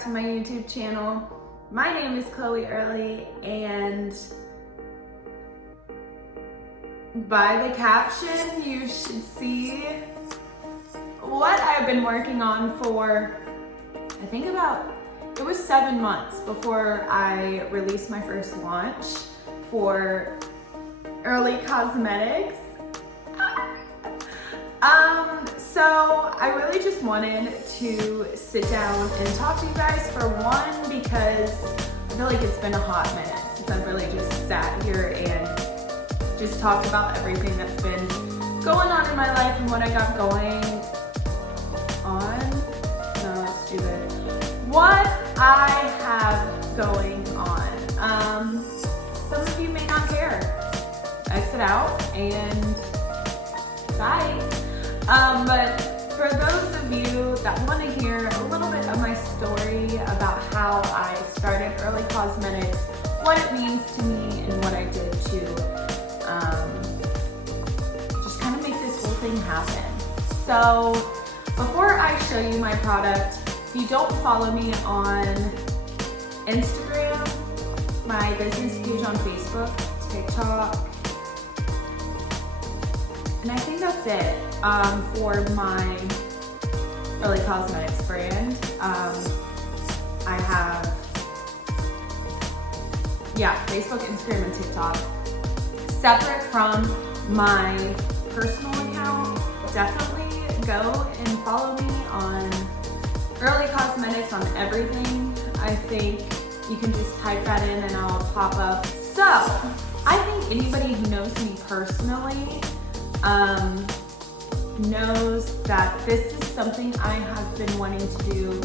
back to my YouTube channel. My name is Earley, and by the caption you should see what I've been working on for, I think it was 7 months before I released my first launch for Earley Cosmetics. So I really just wanted to sit down and talk to you guys, for one, because I feel like it's been a hot minute since I've really just sat here and just talked about everything that's been going on in my life and what I got going on. No, let's do this. What I have going on. Some of you may not care. Exit out and bye. But for those of you that want to hear a little bit of my story about how I started Earley Cosmetics, what it means to me, and what I did to just kind of make this whole thing happen. So before I show you my product, if you don't follow me on Instagram, my business page on Facebook, TikTok, and I think that's it for my Earley Cosmetics brand. I have, Facebook, Instagram, and TikTok. Separate from my personal account, definitely go and follow me on Earley Cosmetics on everything. I think you can just type that in and I'll pop up. So, I think anybody who knows me personally knows that this is something I have been wanting to do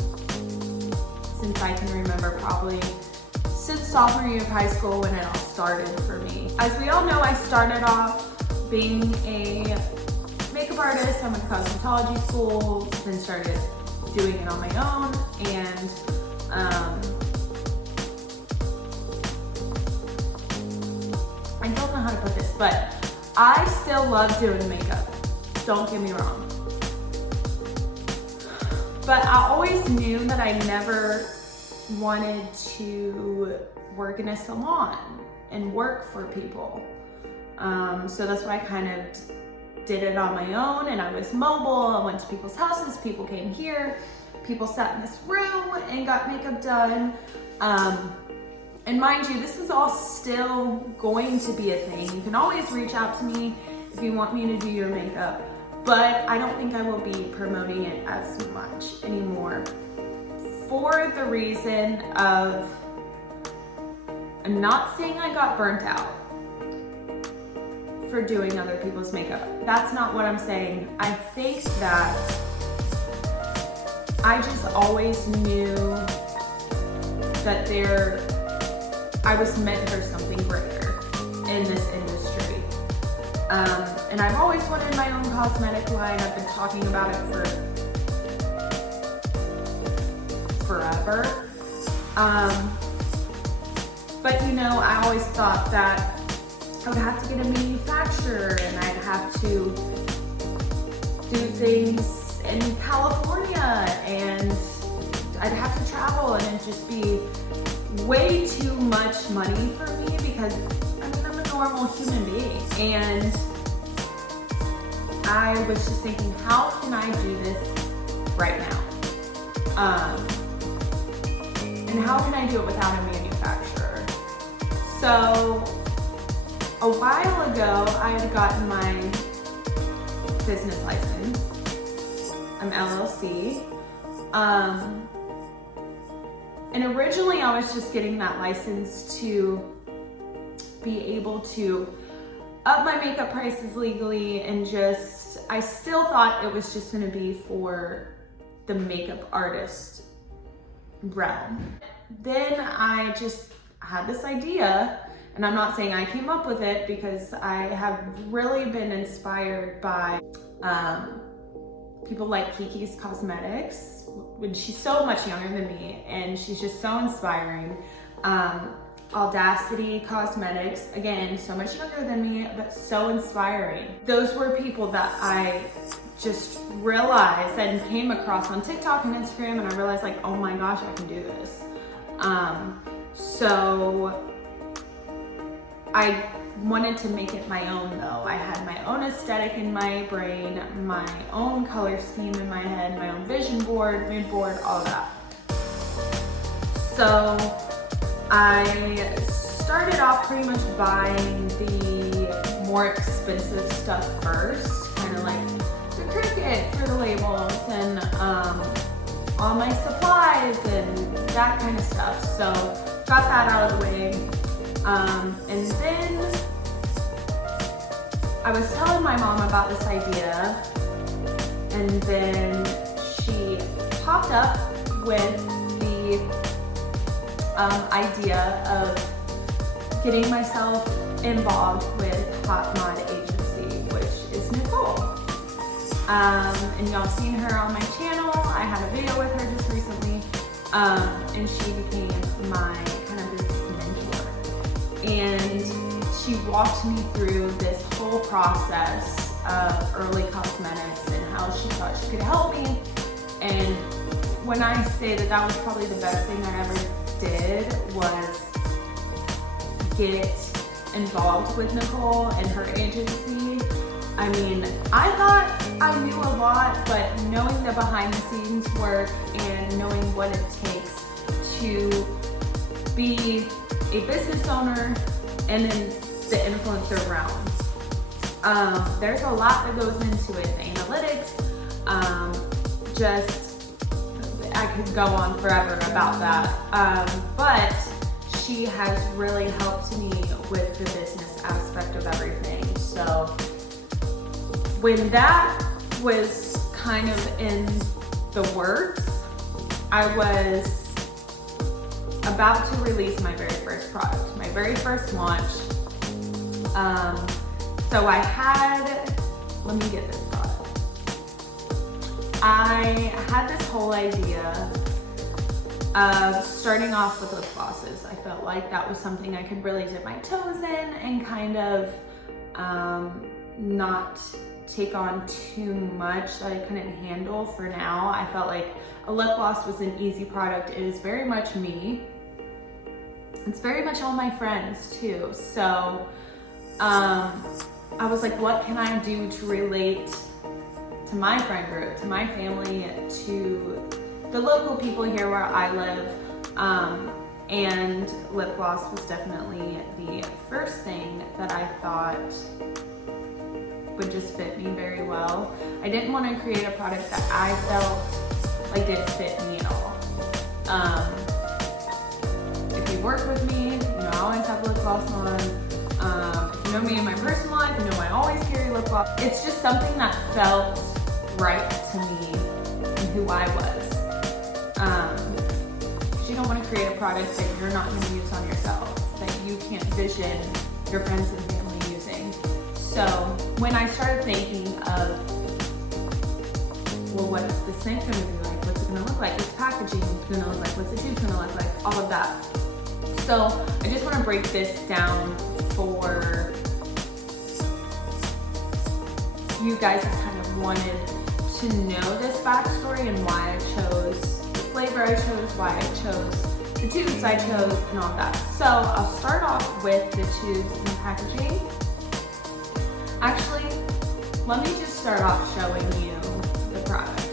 since I can remember, probably since sophomore year of high school when it all started for me. As we all know, I started off being a makeup artist. I went to cosmetology school, then started doing it on my own, and I don't know how to put this, but I still love doing makeup. Don't get me wrong. But I always knew that I never wanted to work in a salon and work for people. So that's why I kind of did it on my own, and I was mobile. I went to people's houses, people came here, people sat in this room and got makeup done. And mind you, this is all still going to be a thing. You can always reach out to me if you want me to do your makeup, but I don't think I will be promoting it as much anymore, for the reason of, I'm not saying I got burnt out for doing other people's makeup. That's not what I'm saying. I think that I just always knew that I was meant for something greater in this industry. And I've always wanted my own cosmetic line. I've been talking about it for forever. But I always thought that I would have to get a manufacturer and I'd have to do things in California and I'd have to travel, and it'd just be way too much money for me, because I'm a normal human being, and I was just thinking, how can I do this right now? And how can I do it without a manufacturer? So a while ago, I had gotten my business license. I'm LLC. And originally I was just getting that license to be able to up my makeup prices legally, and I still thought it was just gonna be for the makeup artist realm. Then I just had this idea, and I'm not saying I came up with it, because I have really been inspired by people like Kiki's Cosmetics, when she's so much younger than me, and she's just so inspiring. Audacity Cosmetics. Again, so much younger than me, but so inspiring. Those were people that I just realized and came across on TikTok and Instagram, and I realized like, oh my gosh, I can do this. So I wanted to make it my own though. I had my own aesthetic in my brain, my own color scheme in my head, my own vision board, mood board, all that. So I started off pretty much buying the more expensive stuff first, kind of like the Cricut for the labels and all my supplies and that kind of stuff. So got that out of the way. And then I was telling my mom about this idea, and then she popped up with the idea of getting myself involved with Hot Mod Agency, which is Nicole. And y'all seen her on my channel. I had a video with her just recently, and she became my kind of business mentor. And she walked me through this whole process of Earley Cosmetics and how she thought she could help me. And when I say that that was probably the best thing I ever did was get involved with Nicole and her agency. I mean, I thought I knew a lot, but knowing the behind the scenes work and knowing what it takes to be a business owner and in the influencer realm. There's a lot that goes into it, the analytics, I could go on forever about that. But she has really helped me with the business aspect of everything. So when that was kind of in the works, I was about to release my very first product, my very first launch. So I had, let me get this product. I had this whole idea of starting off with lip glosses. I felt like that was something I could really dip my toes in and kind of not take on too much that I couldn't handle for now. I felt like a lip gloss was an easy product. It is very much me. It's very much all my friends too. So I was like, what can I do to relate to my friend group, to my family, to the local people here where I live? And lip gloss was definitely the first thing that I thought would just fit me very well. I didn't want to create a product that I felt like didn't fit me at all. If you work with me, you know I always have lip gloss on. If you know me in my personal life, you know I always carry lip gloss. It's just something that felt right to me and who I was. You don't want to create a product that you're not going to use on yourself, that you can't vision your friends and family using. So when I started thinking of, well, what's the scent going to be like? What's it going to look like? What's packaging going to look like? What's the tube going to look like? All of that. So I just want to break this down for you guys that kind of wanted to know this backstory and why I chose the flavor I chose, why I chose the tubes I chose, and all that. So I'll start off with the tubes and the packaging. Actually, let me just start off showing you the product,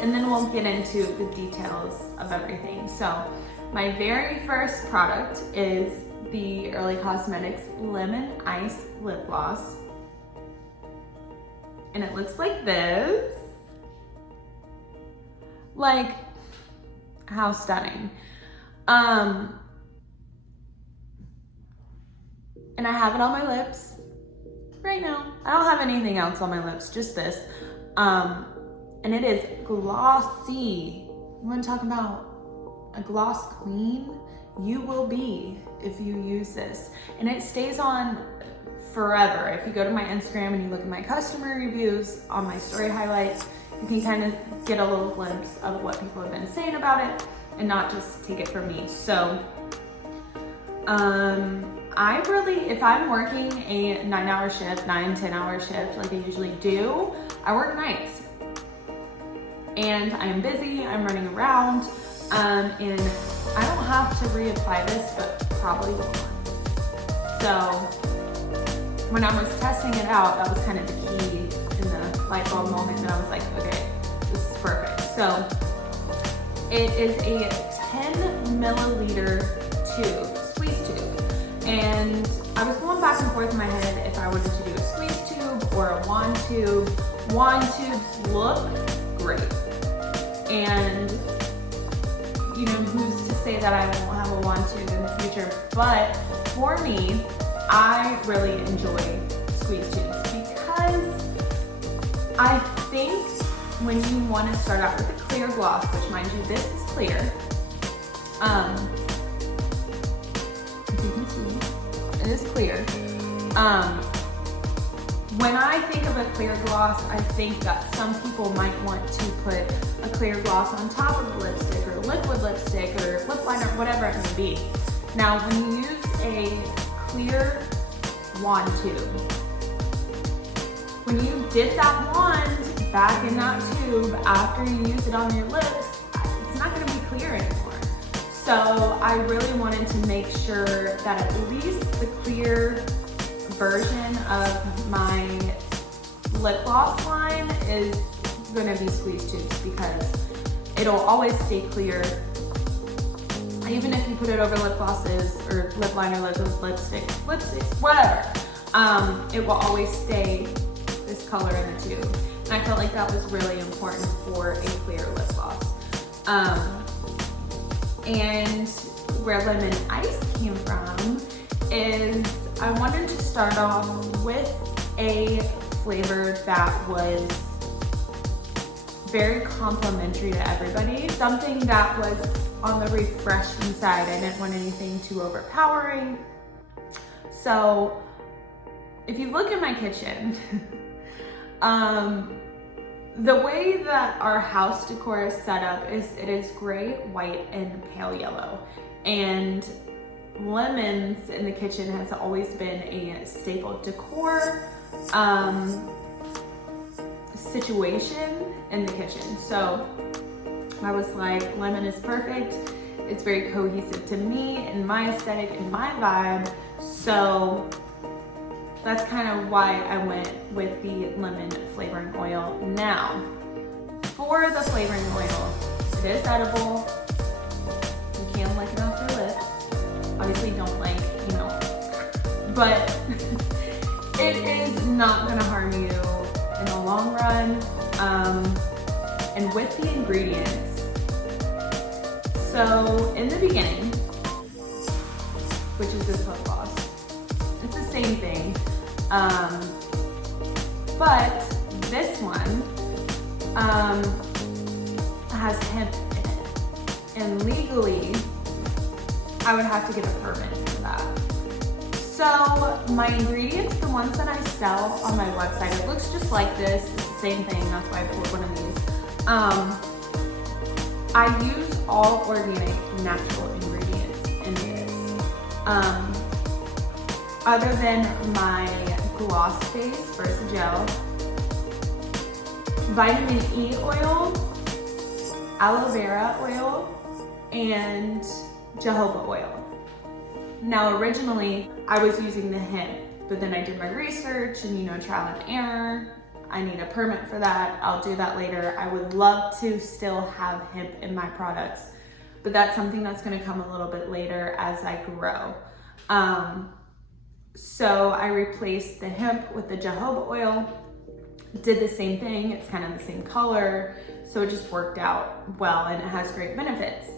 and then we'll get into the details of everything. So my very first product is the Earley Cosmetics Lemon Ice Lip Gloss. And it looks like this. Like, how stunning. And I have it on my lips right now. I don't have anything else on my lips, just this. And it is glossy. You wanna talk about a gloss queen? You will be if you use this. And it stays on forever. If you go to my Instagram and you look at my customer reviews on my story highlights, you can kind of get a little glimpse of what people have been saying about it and not just take it from me. So If I'm working a 9-hour shift, 10-hour shift, like I usually do, I work nights. And I'm busy, I'm running around, and I don't have to reapply this, but probably will. So when I was testing it out, that was kind of the key in the light bulb moment that I was like, okay, this is perfect. So it is a 10 milliliter tube, squeeze tube. And I was going back and forth in my head if I wanted to do a squeeze tube or a wand tube. Wand tubes look great. And you know, who's to say that I won't have a wand tube in the future? But for me, I really enjoy squeeze tubes because I think when you want to start out with a clear gloss, which mind you, this is clear. As you can see, it is clear. When I think of a clear gloss, I think that some people might want to put a clear gloss on top of the lipstick or liquid lipstick or lip liner, whatever it may be. Now, when you use a clear wand tube, when you dip that wand back in that tube after you use it on your lips, it's not gonna be clear anymore. So I really wanted to make sure that at least the clear version of my lip gloss line is gonna be squeeze tubes because it'll always stay clear. Even if you put it over lip glosses or lip liner, lipsticks, whatever, it will always stay this color in the tube. And I felt like that was really important for a clear lip gloss. And where lemon ice came from is I wanted to start off with a flavor that was very complimentary to everybody. Something that was on the refreshing side. I didn't want anything too overpowering. So if you look in my kitchen, the way that our house decor is set up is it is gray, white, and pale yellow. And lemons in the kitchen has always been a staple decor situation in the kitchen. So I was like, lemon is perfect. It's very cohesive to me and my aesthetic and my vibe. So that's kind of why I went with the lemon flavoring oil. Now, for the flavoring oil, it is edible. You can lick it off your lips. Obviously don't like, you know, but it is not gonna harm you in the long run. And with the ingredients, so in the beginning, which is this lip gloss, it's the same thing, but this one has hemp in it, and legally, I would have to get a permit for that. So my ingredients, the ones that I sell on my website, it looks just like this. It's the same thing, that's why I pulled one of these. I use all organic, natural ingredients in this. Other than my gloss base versus gel, vitamin E oil, aloe vera oil, and jojoba oil. Now, originally, I was using the hemp, but then I did my research and, you know, trial and error. I need a permit for that. I'll do that later. I would love to still have hemp in my products, but that's something that's gonna come a little bit later as I grow. So I replaced the hemp with the jojoba oil, did the same thing. It's kind of the same color, so it just worked out well and it has great benefits.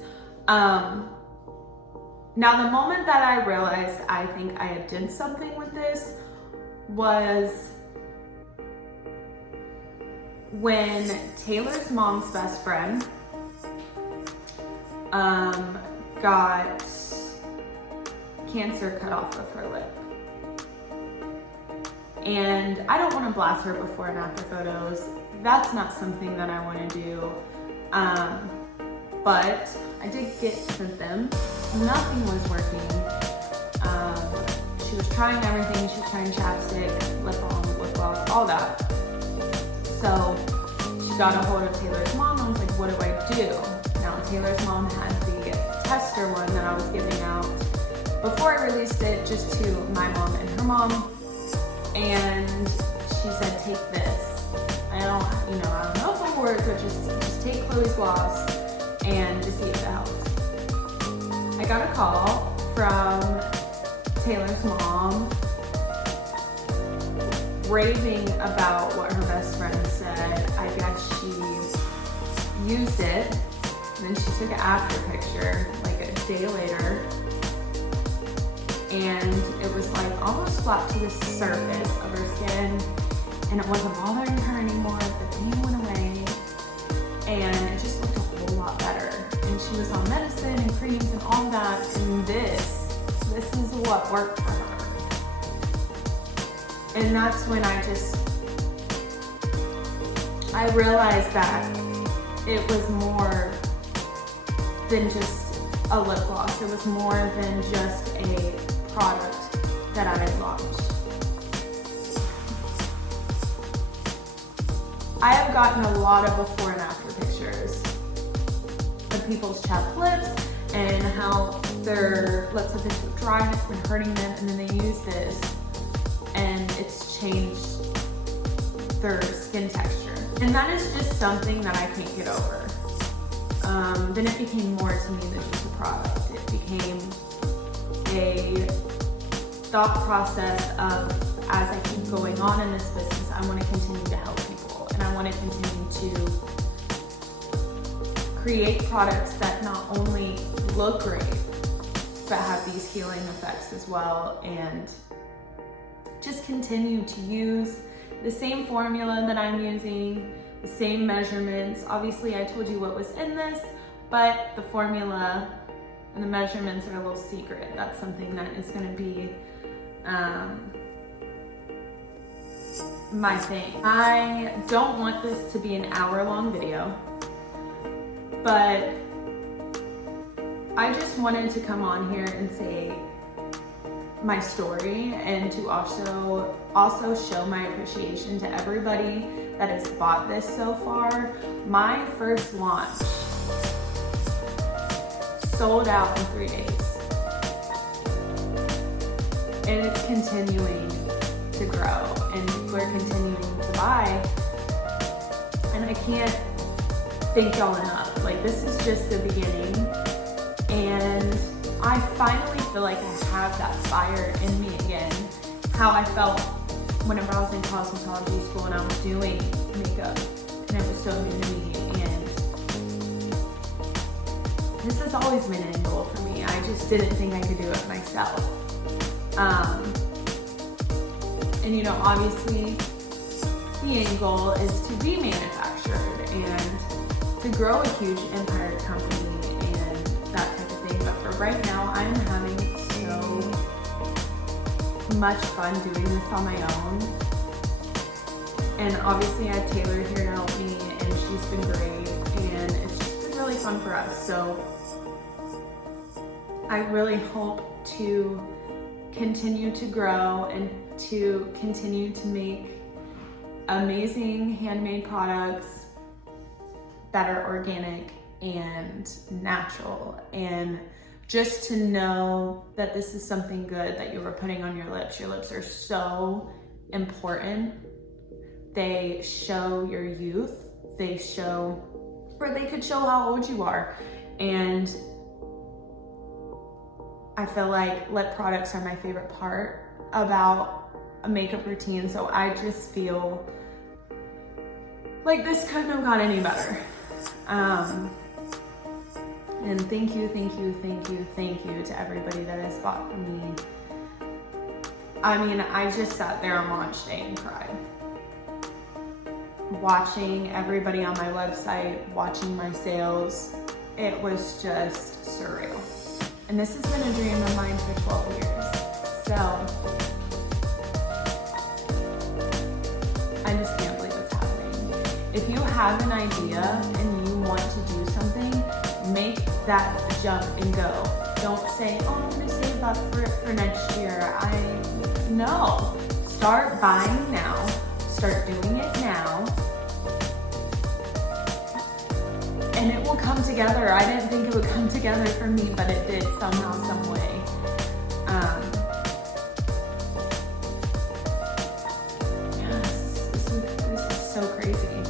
Now, the moment that I realized I think I had done something with this was when Taylor's mom's best friend got cancer cut off of her lip. And I don't want to blast her before and after photos. That's not something that I want to do. But I did get sent them. Nothing was working. she was trying everything. She was trying chapstick, lip balm, lip gloss, all that. So she got a hold of Taylor's mom and was like, what do I do? Now Taylor's mom had the tester one that I was giving out before I released it just to my mom and her mom. And she said, take this. I don't know if it'll work, but just take Chloe's gloss and just see if it helps. I got a call from Taylor's mom raving about what her best friend said. I guess she used it, and then she took an after picture like a day later, and it was like almost flat to the surface of her skin, and it wasn't bothering her anymore. The pain went away, and it just looked a whole lot better. And she was on medicine and creams and all that, and this is what worked for her. And that's when I realized that it was more than just a lip gloss. It was more than just a product that I had launched. I have gotten a lot of before and after pictures of people's chapped lips and how their lips have been so dry and it's been hurting them, and then they use this and it's changed their skin texture. And that is just something that I can't get over. Then it became more to me than just a product. It became a thought process of, as I keep going on in this business, I want to continue to help people, and I want to continue to create products that not only look great, but have these healing effects as well, and just continue to use the same formula that I'm using, the same measurements. Obviously, I told you what was in this, but the formula and the measurements are a little secret. That's something that is going to be my thing. I don't want this to be an hour-long video, but I just wanted to come on here and say my story, and to also show my appreciation to everybody that has bought this so far. My first launch sold out in 3 days, and it's continuing to grow, and people are continuing to buy, and I can't thank y'all enough. Like, this is just the beginning, and I finally feel like I have that fire in me again. How I felt whenever I was in cosmetology school and I was doing makeup, and it was so new to me, and this has always been an end goal for me. I just didn't think I could do it myself. And obviously the end goal is to be manufactured and to grow a huge empire company and that type of thing. But for right now, I'm having so much fun doing this on my own. And obviously I have Taylor here to help me, and she's been great, and it's just been really fun for us. So I really hope to continue to grow and to continue to make amazing handmade products that are organic and natural, and just to know that this is something good that you were putting on your lips. Your lips are so important. They show your youth. They show, or they could show how old you are. And I feel like lip products are my favorite part about a makeup routine. So I just feel like this couldn't have gone any better. And thank you to everybody that has bought from me. I mean, I just sat there on launch day and cried. Watching everybody on my website, watching my sales, it was just surreal. And this has been a dream of mine for 12 years. So I just can't believe it's happening. If you have an idea and you want to do something, make that jump and go. Don't say, oh, I'm gonna save up for it for next year. no. Start buying now. Start doing it now. And it will come together. I didn't think it would come together for me, but it did somehow, some way. Yes, this is so crazy.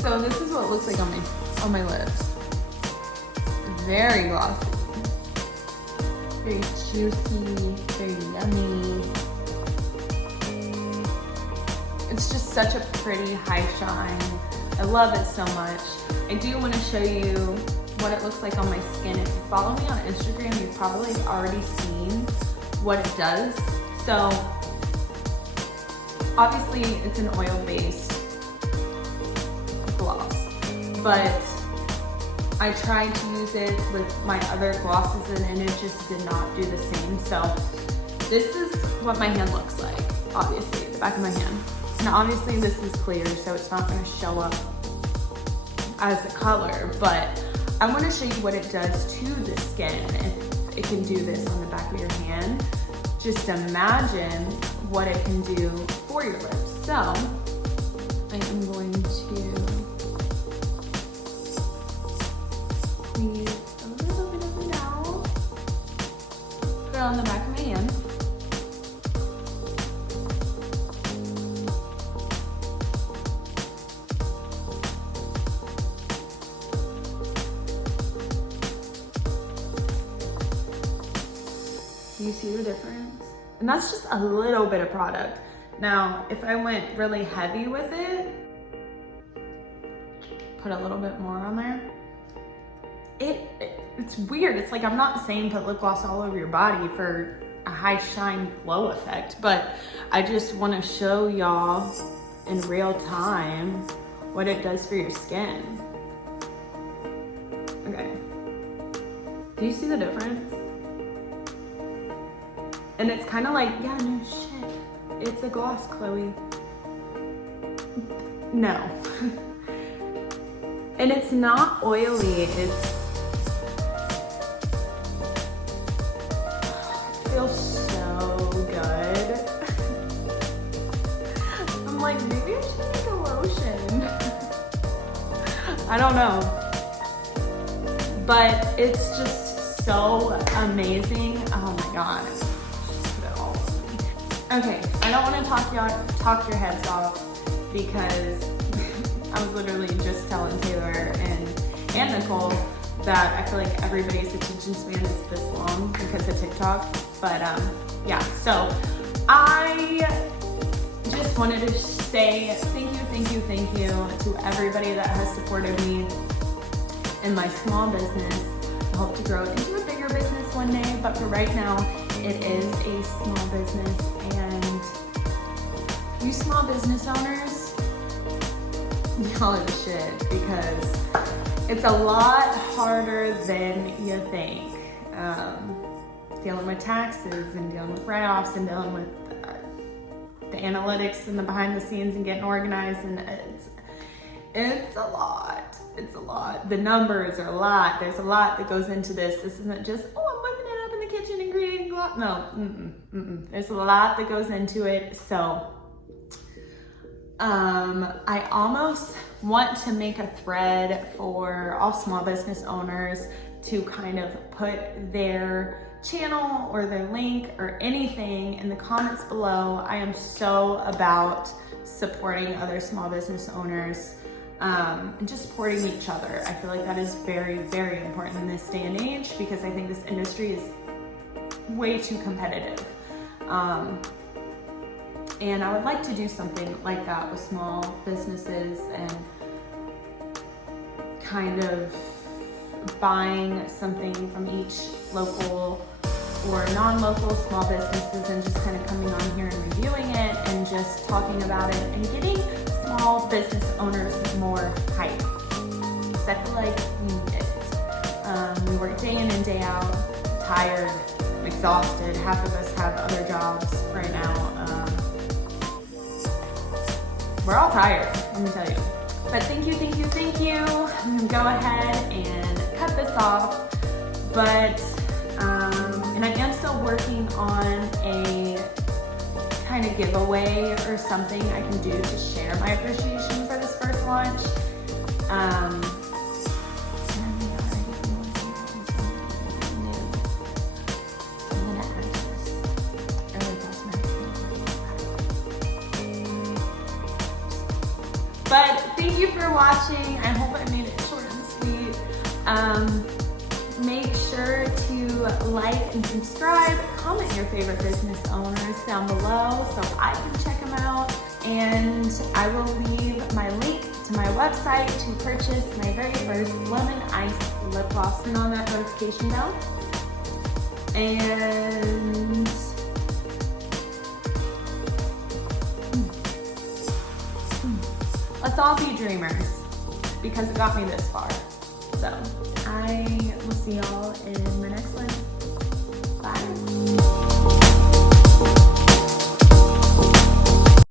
So this is what it looks like on my lips. Very glossy, very juicy, very yummy. It's just such a pretty high shine. I love it so much. I do want to show you what it looks like on my skin. If you follow me on Instagram, you've probably already seen what it does. So obviously it's an oil-based gloss, but I tried to use it with my other glosses and it just did not do the same. So this is what my hand looks like, obviously, the back of my hand. And obviously this is clear, so it's not gonna show up as a color, but I wanna show you what it does to the skin. If it can do this on the back of your hand, just imagine what it can do for your lips. So I am going to squeeze a little bit of it out, put it on the back of my hand. Do you see the difference? And that's just a little bit of product. Now, if I went really heavy with it, put a little bit more on there, it's weird. It's like, I'm not saying put lip gloss all over your body for a high shine glow effect, but I just want to show y'all in real time what it does for your skin. Okay. Do you see the difference? And it's kind of like, yeah, no shit. It's a gloss, Chloe. No. And it's not oily. It feels so good. I'm like, maybe I should make a lotion. I don't know. But it's just so amazing. Oh my God. Okay, I don't want to talk your heads off because I was literally just telling Taylor and Nicole that I feel like everybody's attention span is this long because of TikTok. But yeah, so I just wanted to say thank you to everybody that has supported me in my small business. I hope to grow it into a bigger business one day, but for right now, it is a small business. And you small business owners, y'all are the shit because it's a lot harder than you think. Dealing with taxes and dealing with write-offs and dealing with the analytics and the behind the scenes and getting organized, and it's a lot. It's a lot. The numbers are a lot. There's a lot that goes into this. This isn't just, oh, I'm whipping it up in the kitchen and creating gloss. No, there's a lot that goes into it. So I almost want to make a thread for all small business owners to kind of put their channel or their link or anything in the comments below. I am so about supporting other small business owners and just supporting each other. I feel like that is very, very important in this day and age because I think this industry is way too competitive. And I would like to do something like that with small businesses and kind of buying something from each local or non-local small businesses and just kind of coming on here and reviewing it and just talking about it and getting small business owners more hype. So I feel like we need it. We work day in and day out, tired, exhausted. Half of us have other jobs right now. We're all tired, let me tell you. But thank you. I'm gonna go ahead and cut this off. But, and I am still working on a kind of giveaway or something I can do to share my appreciation for this first launch. But thank you for watching. I hope I made it short and sweet. Make sure to like and subscribe. Comment your favorite business owners down below so I can check them out. And I will leave my link to my website to purchase my very first lemon ice lip gloss. Turn on that notification bell. And let's all be dreamers, because it got me this far. So I will see y'all in my next one. Bye.